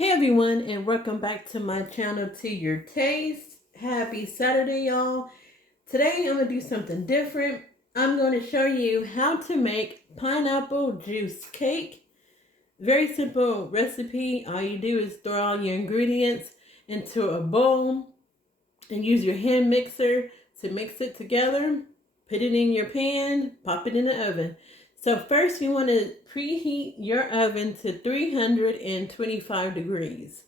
Hey everyone, and welcome back to my channel, To Your Taste. Happy Saturday, y'all. Today I'm going to do something different. I'm going to show you how to make pineapple juice cake. Very simple recipe. All you do is throw all your ingredients into a bowl and use your hand mixer to mix it together. Put it in your pan, pop it in the oven. So first you want to preheat your oven to 325 degrees.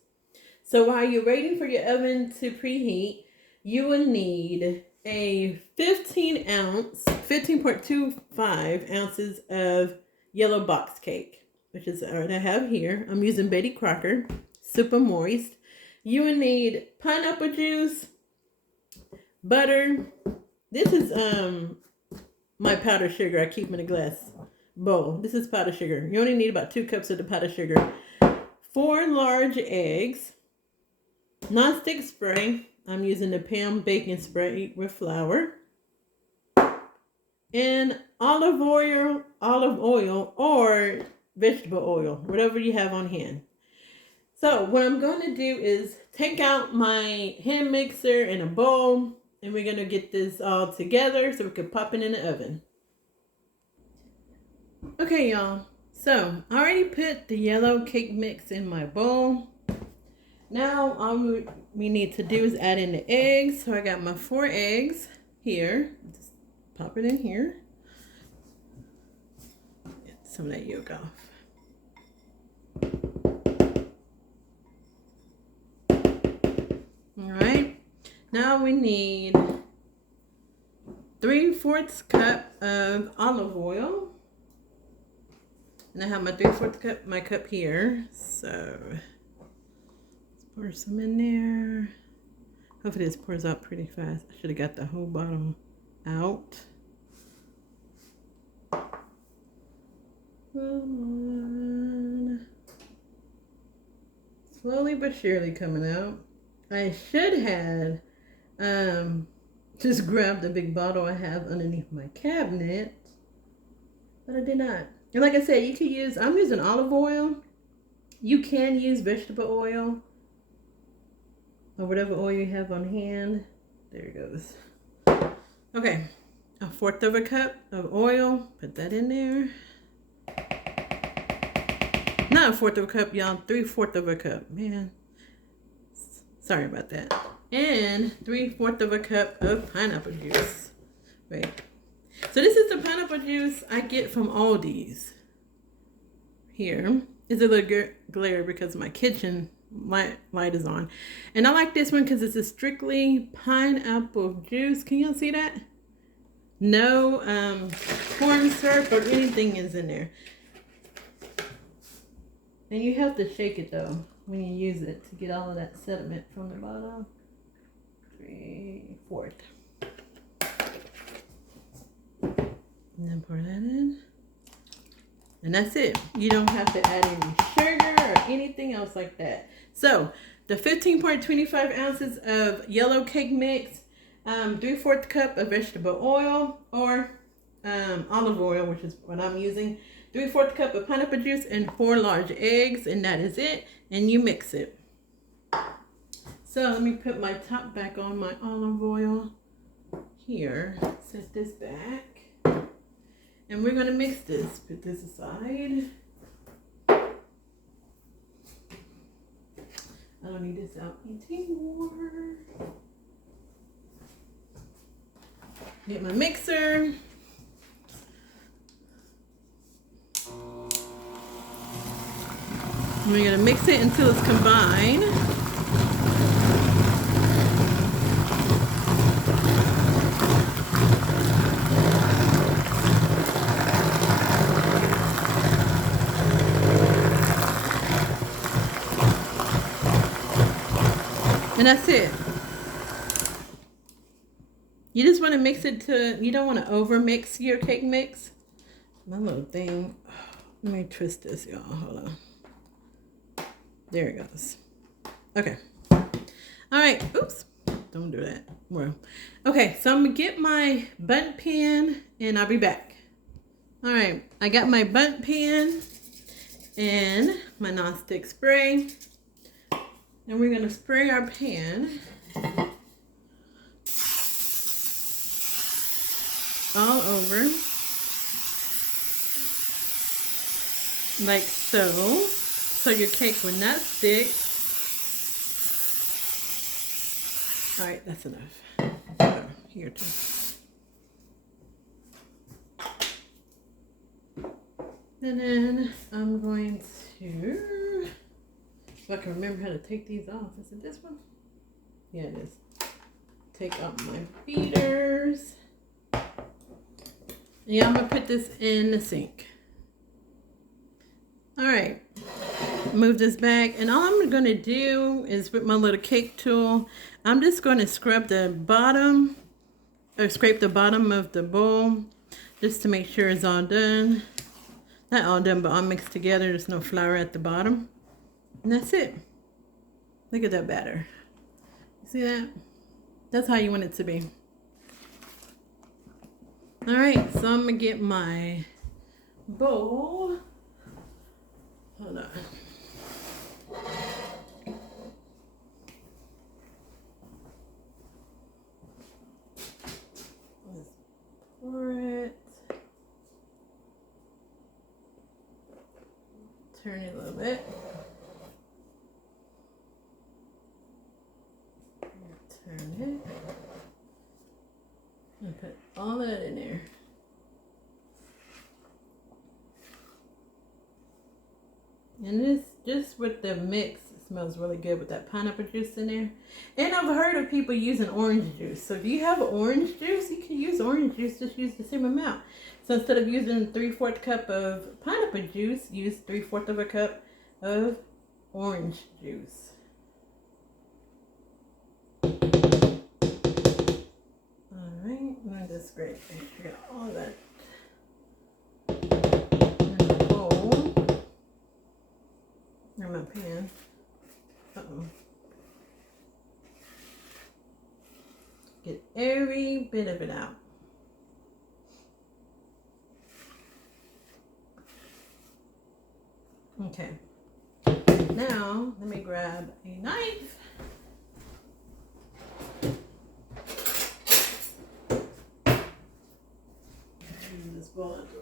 So while you're waiting for your oven to preheat, you will need a 15.25 ounces of yellow box cake, which is what I have here. I'm using Betty Crocker, super moist. You will need pineapple juice, butter. This is my powdered sugar I keep in a glass bowl. This is powdered sugar. You only need about 2 cups of the powdered sugar. 4 large eggs. Non-stick spray. I'm using the Pam baking spray with flour. And olive oil or vegetable oil, whatever you have on hand. So what I'm going to do is take out my hand mixer in a bowl, and we're going to get this all together so we can pop it in the oven. Okay, y'all. So I already put the yellow cake mix in my bowl. Now all we need to do is add in the eggs. So I got my 4 eggs here. Just pop it in here. Get some of that yolk off. All right. Now we need 3/4 cup of olive oil. And I have my 3/4 cup, my cup here. So let's pour some in there. Hopefully this pours out pretty fast. I should have got the whole bottle out. Come on. Slowly but surely coming out. I should have just grabbed the big bottle I have underneath my cabinet, but I did not. And like I said, you can use, I'm using olive oil. You can use vegetable oil or whatever oil you have on hand. There it goes. Okay, 1/4 cup of oil. Put that in there. Not 1/4 cup, y'all. 3/4 cup. Man, sorry about that. And 3/4 cup of pineapple juice. Wait. So this is the pineapple juice I get from Aldi's. Here. It's a little glare because my kitchen light is on. And I like this one because it's a strictly pineapple juice. Can y'all see that? No corn syrup or anything is in there. And you have to shake it though when you use it to get all of that sediment from the bottom. 3/4. And then pour that in. And that's it. You don't have to add any sugar or anything else like that. So the 15.25 ounces of yellow cake mix, 3/4 cup of vegetable oil or olive oil, which is what I'm using, 3/4 cup of pineapple juice, and 4 large eggs, and that is it. And you mix it. So let me put my top back on my olive oil here. Set this back. And we're going to mix this. Put this aside. I don't need this out anymore. Get my mixer. And we're going to mix it until it's combined. And that's it. You just want to mix it to, you don't want to over mix your cake mix. My little thing, let me twist this, y'all. Hold on. There it goes. Okay. All right. Oops. Don't do that. Well, okay. So I'm going to get my Bundt pan and I'll be back. All right. I got my Bundt pan and my non-stick spray. And we're going to spray our pan all over, like so, so your cake will not stick. All right, that's enough. Here too. And then I'm going to, if I can remember how to take these off. Is it this one? Yeah, it is. Take off my beaters. Yeah, I'm gonna put this in the sink. All right, move this back, and all I'm gonna do is with my little cake tool, I'm just gonna scrub the bottom, or scrape the bottom of the bowl, just to make sure it's all done. Not all done, but all mixed together. There's no flour at the bottom, and that's it. Look at that batter. You see that? That's how you want it to be. All right, so I'm gonna get my bowl. Hold on. Let's pour it. Turn it a little bit. Turn it. And put all that in there. And this, just with the mix, it smells really good with that pineapple juice in there. And I've heard of people using orange juice. So if you have orange juice, you can use orange juice, just use the same amount. So instead of using 3/4 cup of pineapple juice, use 3/4 of a cup of orange juice. This great. I got all that in the bowl or my pan. Get every bit of it out. Okay. Now let me grab a knife. Bowl out the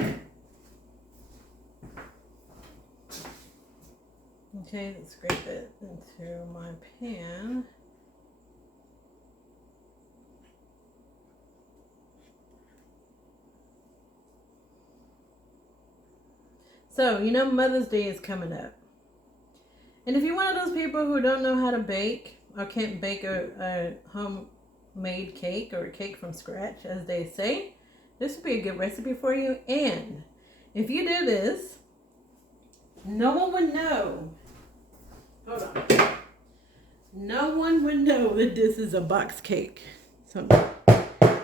way. Okay, let's scrape it into my pan. So, you know Mother's Day is coming up. And if you're one of those people who don't know how to bake or can't bake a homemade cake or a cake from scratch, as they say, this would be a good recipe for you. And if you do this, no one would know. Hold on. No one would know that this is a box cake. So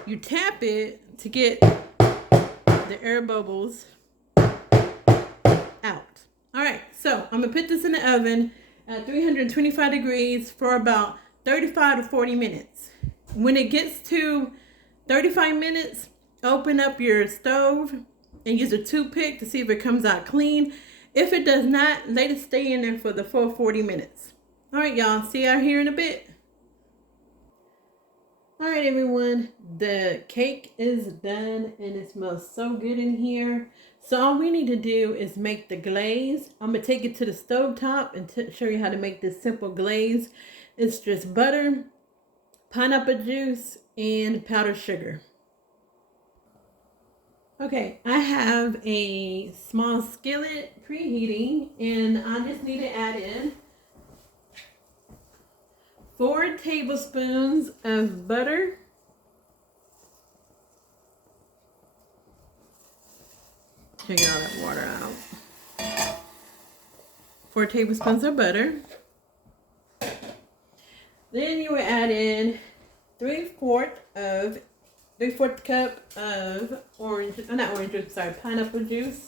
you tap it to get the air bubbles out. All right, so I'm gonna put this in the oven at 325 degrees for about 35 to 40 minutes. When it gets to 35 minutes, open up your stove and use a toothpick to see if it comes out clean. If it does not, let it stay in there for the full 40 minutes. All right, y'all. See y'all here in a bit. All right, everyone. The cake is done and it smells so good in here. So all we need to do is make the glaze. I'm going to take it to the stove top and show you how to make this simple glaze. It's just butter, pineapple juice, and powdered sugar. Okay, I have a small skillet preheating, and I just need to add in 4 tablespoons of butter, take all that water out, 4 tablespoons of butter. Then you will add in 3/4 cup of pineapple juice.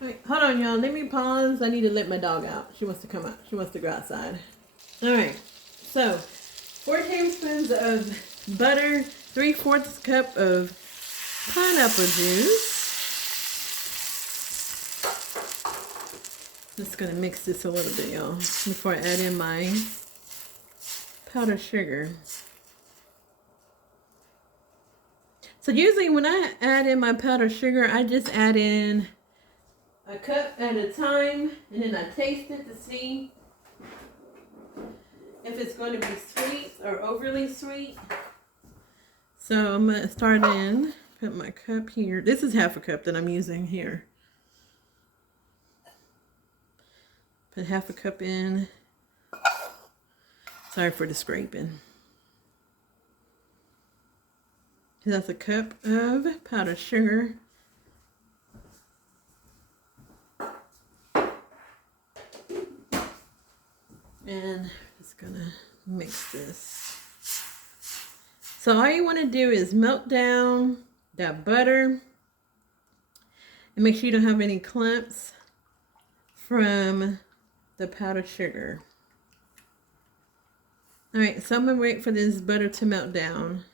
All right, hold on, y'all. Let me pause. I need to let my dog out. She wants to come out. She wants to go outside. All right, so 4 tablespoons of butter, 3/4 cup of pineapple juice. Just gonna mix this a little bit, y'all, before I add in my powdered sugar. So usually when I add in my powdered sugar, I just add in a cup at a time, and then I taste it to see if it's going to be sweet or overly sweet. So I'm gonna start in, put my cup here. This is half a cup that I'm using here. Put half a cup in. Sorry for the scraping. That's a cup of powdered sugar. And just gonna mix this. So all you want to do is melt down that butter and make sure you don't have any clumps from the powdered sugar. All right, so I'm gonna wait for this butter to melt down,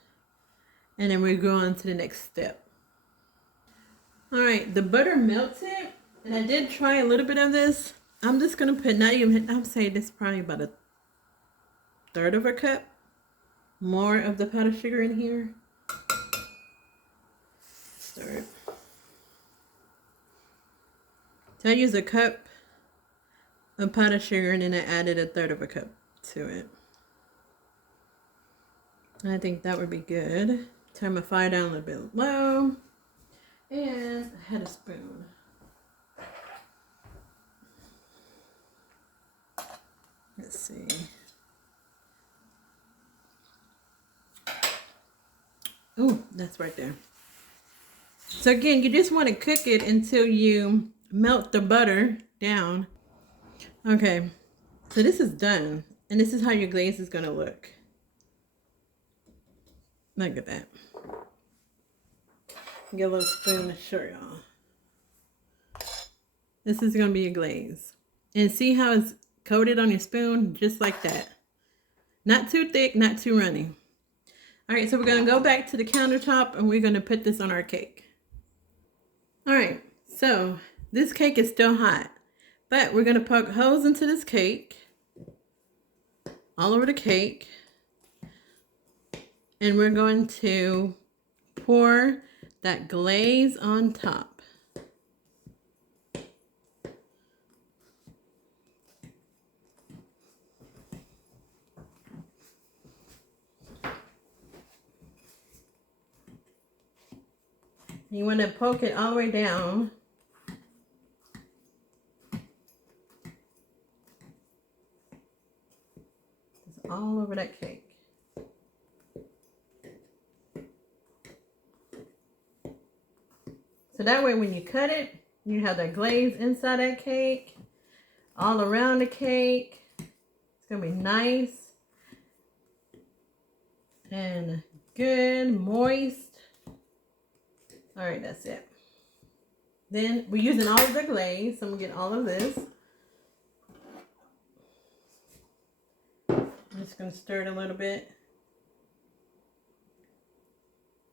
and then we go on to the next step. All right, the butter melted, and I did try a little bit of this. I'm just gonna put, not even, I'm saying this is probably about a third of a cup more of the powdered sugar in here. Start. So I used a cup of powdered sugar, and then I added a third of a cup to it. I think that would be good. Turn my fire down a little bit low, and I had a spoon. Let's see. Oh, that's right there. So again, you just want to cook it until you melt the butter down. Okay, so this is done, and this is how your glaze is going to look. Look at that. Get a little spoon to show y'all. This is going to be a glaze. And see how it's coated on your spoon? Just like that. Not too thick, not too runny. All right, so we're going to go back to the countertop, and we're going to put this on our cake. All right, so this cake is still hot, but we're going to poke holes into this cake, all over the cake, and we're going to pour that glaze on top. You want to poke it all the way down. It's all over that cake. So that way when you cut it, you have that glaze inside that cake, all around the cake. It's going to be nice and good, moist. All right, that's it. Then we're using all of the glaze, so I'm going to get all of this. I'm just going to stir it a little bit.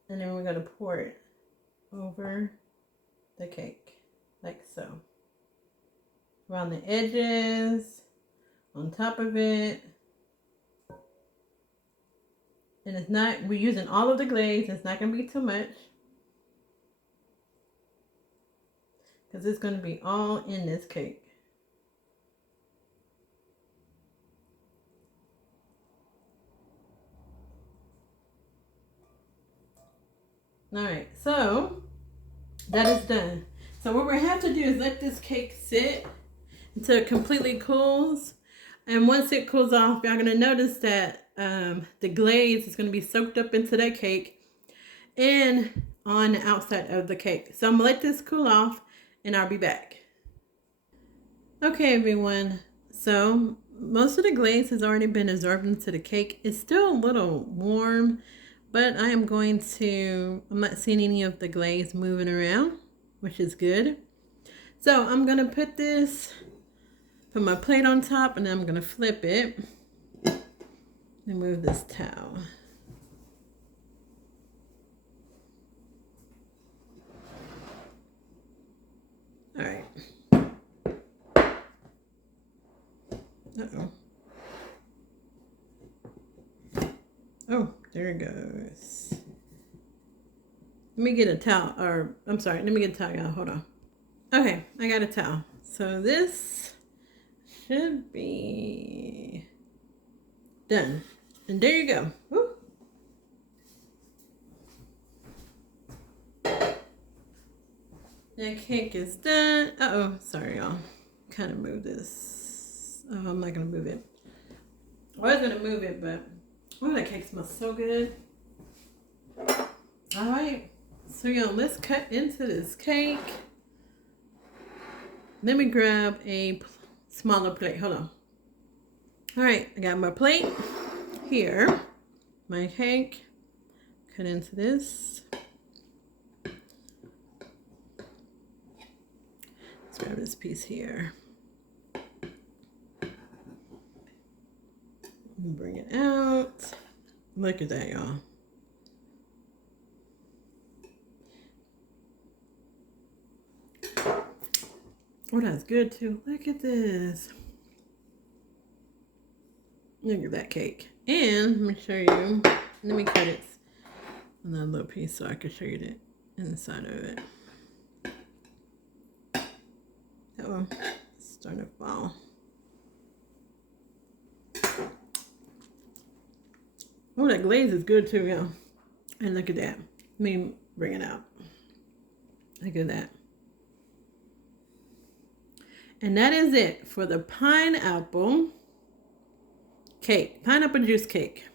And then we're going to pour it over the cake, like so. Around the edges, on top of it. And it's not, we're using all of the glaze. It's not going to be too much, because it's going to be all in this cake. All right, so that is done. So what we have to do is let this cake sit until it completely cools. And once it cools off, you're going to notice that the glaze is going to be soaked up into that cake and on the outside of the cake. So I'm going to let this cool off, and I'll be back. Okay, everyone. So most of the glaze has already been absorbed into the cake. It's still a little warm, but I am going to, I'm not seeing any of the glaze moving around, which is good. So I'm going to put my plate on top, and then I'm going to flip it and move this towel. Uh-oh. Oh, there it goes. Let me get a towel, or I'm sorry, let me get a towel, y'all. Hold on. Okay, I got a towel. So this should be done. And there you go. Woo. That cake is done. Uh-oh, sorry, y'all. Kind of move this. Oh, I'm not gonna move it. I was gonna move it, but oh, that cake smells so good. All right, so y'all, let's cut into this cake. Let me grab a smaller plate. Hold on. All right, I got my plate here. My cake. Cut into this. Let's grab this piece here. Bring it out. Look at that, y'all. Oh, that's good too. Look at this. Look at that cake. And let me show you. Let me cut it another little piece so I can show you the inside of it. Oh, it's starting to fall. Oh, that glaze is good too, y'all. And look at that. Let me bring it out. Look at that. And that is it for the pineapple cake. Pineapple juice cake.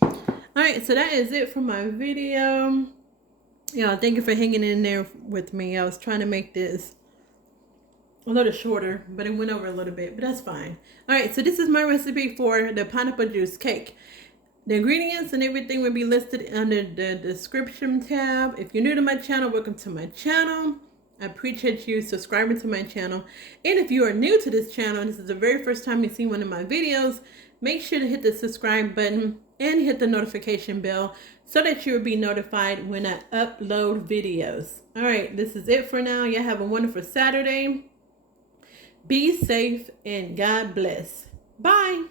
Alright, so that is it for my video. Y'all, thank you for hanging in there with me. I was trying to make this a little shorter, but it went over a little bit, but that's fine. Alright, so this is my recipe for the pineapple juice cake. The ingredients and everything will be listed under the description tab. If you're new to my channel, welcome to my channel. I appreciate you subscribing to my channel. And if you are new to this channel and this is the very first time you see one of my videos, make sure to hit the subscribe button and hit the notification bell so that you will be notified when I upload videos. All right, this is it for now. Y'all have a wonderful Saturday. Be safe and God bless. Bye.